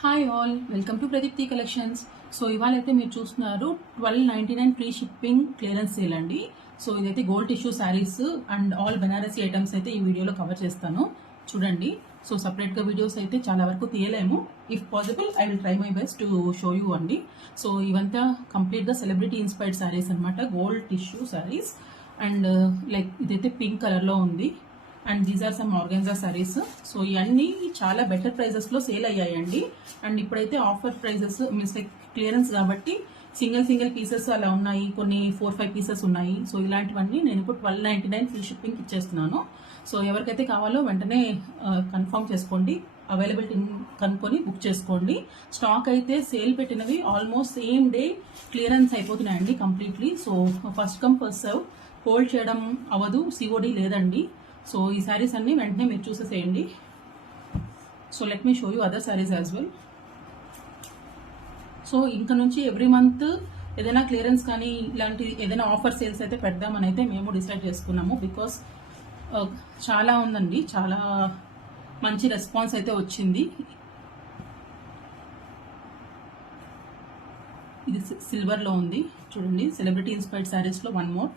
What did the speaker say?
Hi all, welcome to Pradeepti collections. So ఇవాళ అయితే మీరు చూస్తున్నారు 1299 ఫ్రీ షిప్పింగ్ క్లియరెన్స్ సేల్ అండి. సో ఇదైతే gold tissue saris and all Banarasi items అయితే ఈ వీడియోలో కవర్ చేస్తాను, చూడండి. సో సపరేట్గా వీడియోస్ అయితే చాలా వరకు తీయలేము. If possible I will try my best to show you అండి. సో ఇవంతా కంప్లీట్గా సెలబ్రిటీ ఇన్స్పైర్డ్ శారీస్ అనమాట, gold tissue saris. And like ఇదైతే పింక్ కలర్లో ఉంది. And these are some organza saris. So ఇవన్నీ చాలా బెటర్ ప్రైజెస్లో సేల్ అయ్యాయండి. అండ్ ఇప్పుడైతే offer prices means like clearance కాబట్టి సింగిల్ పీసెస్ అలా ఉన్నాయి, కొన్ని 4-5 పీసెస్ ఉన్నాయి. సో ఇలాంటివన్నీ నేను ఇప్పుడు 1299 ఫ్రీ షిప్పింగ్ ఇచ్చేస్తున్నాను. సో ఎవరికైతే కావాలో వెంటనే కన్ఫర్మ్ చేసుకోండి, అవైలబిలిటీ కనుక్కొని బుక్ చేసుకోండి. స్టాక్ అయితే సేల్ పెట్టినవి ఆల్మోస్ట్ సేమ్ డే క్లియరెన్స్ అయిపోతున్నాయండి completely. So first come first serve, hold చేయడం అవ్వదు, సిఓడి లేదండి. సో ఈ శారీస్ అన్ని వెంటనే మీరు చూసేసేయండి. So let me show you other saris as well. So ఇంకా నుంచి ఎవ్రీ మంత్ ఏదైనా క్లియరెన్స్ కానీ ఇలాంటి ఏదైనా ఆఫర్ సేల్స్ అయితే పెడదామని అయితే మేము డిసైడ్ చేసుకున్నాము. బికాస్ చాలా ఉందండి, చాలా మంచి రెస్పాన్స్ అయితే వచ్చింది. ఇది సిల్వర్లో ఉంది చూడండి, సెలబ్రిటీ ఇన్స్పైర్డ్ శారీస్లో వన్ మోర్.